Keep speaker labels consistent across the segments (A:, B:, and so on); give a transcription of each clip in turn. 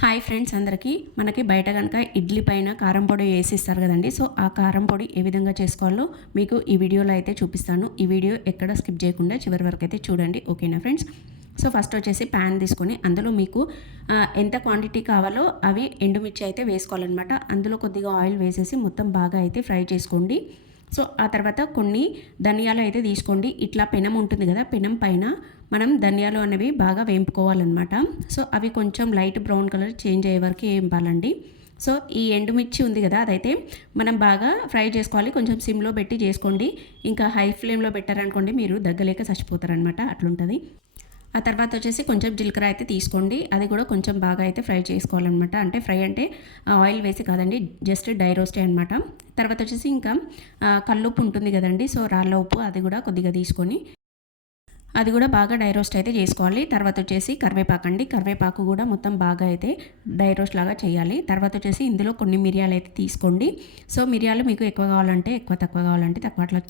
A: Hi friends అందరికీ. మనకి బయట కనుక ఇడ్లీ పైన కారం పొడి వేసిస్తారు కదండి. సో ఆ కారం పొడి ఏ విధంగా చేసుకోవాలో మీకు ఈ వీడియోలో అయితే చూపిస్తాను. ఈ వీడియో ఎక్కడ స్కిప్ చేయకుండా చివరి వరకు అయితే చూడండి. ఓకేనా ఫ్రెండ్స్? సో ఫస్ట్ వచ్చేసి ప్యాన్ తీసుకొని అందులో మీకు ఎంత క్వాంటిటీ కావాలో అవి ఎండుమిర్చి అయితే వేసుకోవాలన్నమాట. అందులో కొద్దిగా ఆయిల్ వేసేసి మొత్తం బాగా అయితే ఫ్రై చేసుకోండి. సో ఆ తర్వాత కొన్ని ధనియాలు అయితే తీసుకోండి. ఇట్లా పెనం ఉంటుంది కదా పెనం పైన మనం ధనియాలు అనేవి బాగా వేంపుకోవాలన్నమాట. సో అవి కొంచెం లైట్ బ్రౌన్ కలర్ చేంజ్ అయ్యే వరకు వేంపాలండి. సో ఈ ఎండుమిర్చి ఉంది కదా అదైతే మనం బాగా ఫ్రై చేసుకోవాలి. కొంచెం సిమ్లో పెట్టి చేసుకోండి. ఇంకా హై ఫ్లేమ్లో పెట్టారనుకోండి మీరు దగ్గలేక చచ్చిపోతారనమాట అట్లుంటుంది. ఆ తర్వాత వచ్చేసి కొంచెం జీలకర్ర అయితే తీసుకోండి. అది కూడా కొంచెం బాగా అయితే ఫ్రై చేసుకోవాలన్నమాట. అంటే ఫ్రై అంటే ఆయిల్ వేసి కాదండి జస్ట్ డై రోస్టే అనమాట తర్వాత వచ్చేసి ఇంకా కల్లుప్పు ఉంటుంది కదండి సో రాళ్ళ ఉప్పు అది కూడా కొద్దిగా తీసుకొని అది కూడా బాగా డై రోస్ట్ అయితే చేసుకోవాలి. తర్వాత వచ్చేసి కరివేపాకు అండి. కరివేపాకు కూడా మొత్తం బాగా అయితే డై రోస్ట్ లాగా చేయాలి. తర్వాత వచ్చేసి ఇందులో కొన్ని మిరియాలు అయితే తీసుకోండి. సో మిరియాలు మీకు ఎక్కువ కావాలంటే ఎక్కువ తక్కువ కావాలంటే తక్కువ అట్లా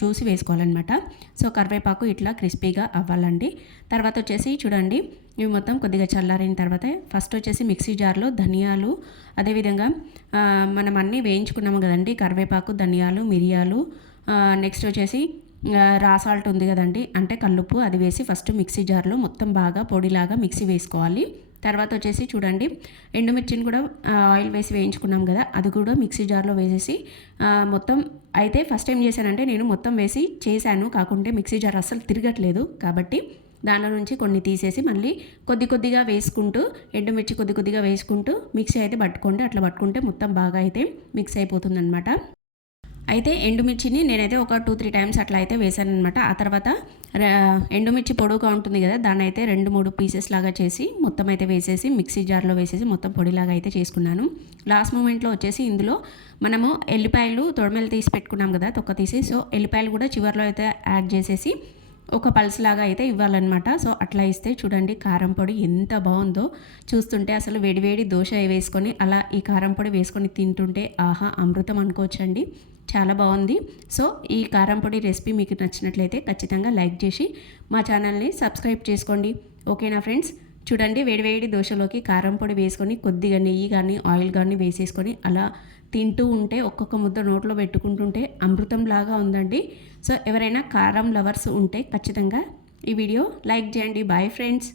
A: చూసి వేసుకోవాలన్నమాట. సో కరివేపాకు ఇట్లా క్రిస్పీగా అవ్వాలండి. తర్వాత వచ్చేసి చూడండి ఇవి మొత్తం కొద్దిగా చల్లారిన తర్వాత ఫస్ట్ వచ్చేసి మిక్సీ జార్లో ధనియాలు అదేవిధంగా మనం అన్నీ వేయించుకున్నాము కదండి కరివేపాకు ధనియాలు మిరియాలు నెక్స్ట్ వచ్చేసి రా సాల్ట్ ఉంది కదండి అంటే కల్లుప్పు అది వేసి ఫస్ట్ మిక్సీ జార్లో మొత్తం బాగా పొడిలాగా మిక్సీ వేసుకోవాలి. తర్వాత వచ్చేసి చూడండి ఎండుమిర్చిని కూడా ఆయిల్ వేసి వేయించుకున్నాం కదా అది కూడా మిక్సీ జార్లో వేసేసి మొత్తం అయితే ఫస్ట్ ఏం చేశానంటే నేను మొత్తం వేసి చేశాను కాకుంటే మిక్సీ జార్ అస్సలు తిరగట్లేదు. కాబట్టి దానిలో నుంచి కొన్ని తీసేసి మళ్ళీ కొద్ది కొద్దిగా వేసుకుంటూ ఎండుమిర్చి కొద్ది కొద్దిగా వేసుకుంటూ మిక్సీ అయితే పట్టుకోండి అట్లా పట్టుకుంటే మొత్తం బాగా అయితే మిక్స్ అయిపోతుంది అయితే ఎండుమిర్చిని నేనైతే ఒక టూ త్రీ టైమ్స్ అట్లా అయితే వేసాను అనమాట ఆ తర్వాత ఎండుమిర్చి పొడుగా ఉంటుంది కదా దాన్ని అయితే రెండు మూడు పీసెస్ లాగా చేసి మొత్తం అయితే వేసేసి మిక్సీ జార్లో వేసేసి మొత్తం పొడిలాగా అయితే చేసుకున్నాను. లాస్ట్ మూమెంట్లో వచ్చేసి ఇందులో మనము ఎల్లిపాయలు తొడమెలు తీసి పెట్టుకున్నాం కదా తొక్క తీసి. సో ఎల్లిపాయలు కూడా చివర్లో అయితే యాడ్ చేసేసి ఒక పల్స్ లాగా అయితే ఇవ్వాలన్నమాట. సో అట్లా ఇస్తే చూడండి కారం పొడి ఎంత బాగుందో. చూస్తుంటే అసలు వేడివేడి దోశ వేసుకొని అలా ఈ కారం పొడి వేసుకొని తింటుంటే ఆహా అమృతం అనుకోవచ్చండి. చాలా బాగుంది. సో ఈ కారం పొడి రెసిపీ మీకు నచ్చినట్లయితే ఖచ్చితంగా లైక్ చేసి మా ఛానల్ని సబ్స్క్రైబ్ చేసుకోండి. ఓకేనా ఫ్రెండ్స్? చూడండి వేడివేడి దోశలోకి కారం పొడి వేసుకొని కొద్దిగా నెయ్యి కానీ ఆయిల్ కానీ వేసేసుకొని అలా తింటూ ఉంటే ఒక్కొక్క ముద్ద నోట్లో పెట్టుకుంటుంటే అమృతం లాగా ఉందండి. సో ఎవరైనా కారం లవర్స్ ఉంటే ఖచ్చితంగా ఈ వీడియో లైక్ చేయండి. Bye friends!